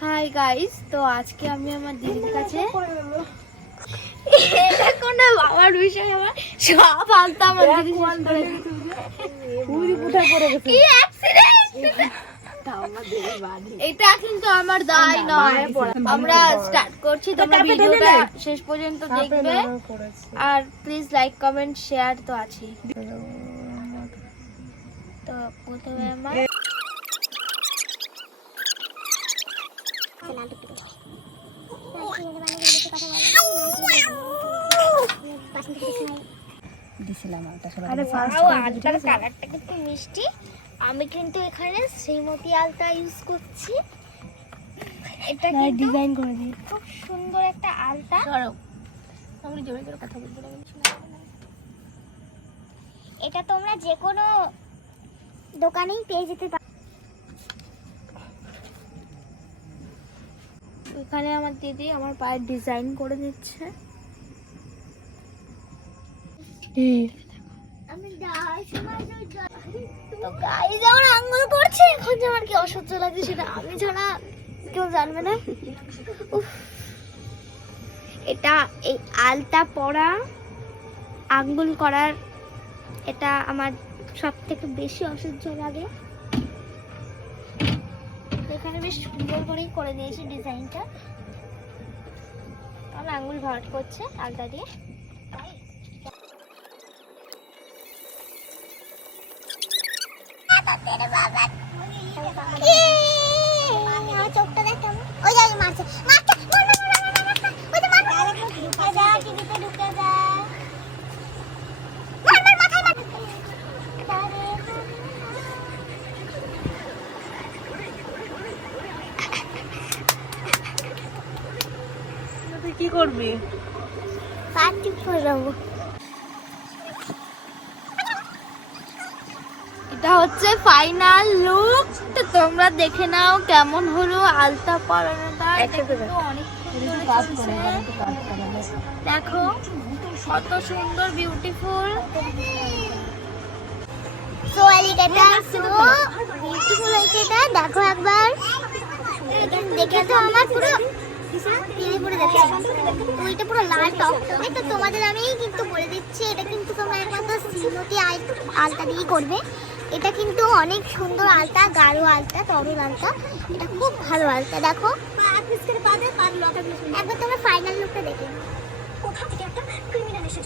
Hi guys তো আজকে আমি আমার দিদির কাছে এটা কোনো বাবার বিষয় আমার। সব আলতা আমার দিদি শেষ করে দিয়েছে। কি accident! এটা কিন্তু আমার দায় নয়। আমরা স্টার্ট করছি তোমরা ভিডিওটা শেষ পর্যন্ত দেখবে। আর প্লিজ লাইক কমেন্ট শেয়ার তো আছে তো প্রথমে আমার Wow, আলতার কালারটা কিন্তু মিষ্টি। আমি কিন্তু এখানে শ্রীমতী আলতা ইউজ করছি। এটা ডিজাইন করে দিই। খুব সুন্দর একটা আলতা। আমরা জোরে জোরে কথা বলতে এটা তোমরা যে কোনো দোকানেই পেয়ে যেতে পারো এখানে আমার দিদি আমার পায়ের ডিজাইন করে দিচ্ছে। তো গাইজ আমার আঙ্গুল এখন যে আমার কি অসহ্য লাগছে সেটা আমি কেউ জানবে না। এটা এই আলতা পরা করার এটা আমার সব থেকে বেশি অসহ্য লাগে। এখানে বেশ সুন্দর করেই করে দিয়েছি ডিজাইনটা আঙ্গুল ভরাট করছে আলতা দিয়ে। আমার চোখটা দেখ কেমন ওই যে মারছে মারছে মার মার মার মার এটা হচ্ছে ফাইনাল লুক তো তোমরা দেখে নাও কেমন হলো আলতা পরানোটা। অনেক দেখো কত সুন্দর বিউটিফুল সোয়ালিকাটা সো বিউটিফুল হয়েছে এটা দেখো একবার। এটা দেখে তো আমার পুরো টিভি পুরো যাচ্ছে ওইটা পুরো লাল টকটকে তো তোমাদের আমি কিন্তু বলে দিচ্ছি এটা কিন্তু তোমরা একমাত্র শ্রীমতী আল- আলতা দিয়েই করবে। এটা কিন্তু অনেক সুন্দর আলতা, গাঢ় আলতা, তরল আলতা। এটা খুব ভালো আলতা, দেখো। একবার তোমরা ফাইনাল লুকটা দেখে নাও। কোথা থেকে একটা ক্রিমিনাল এসে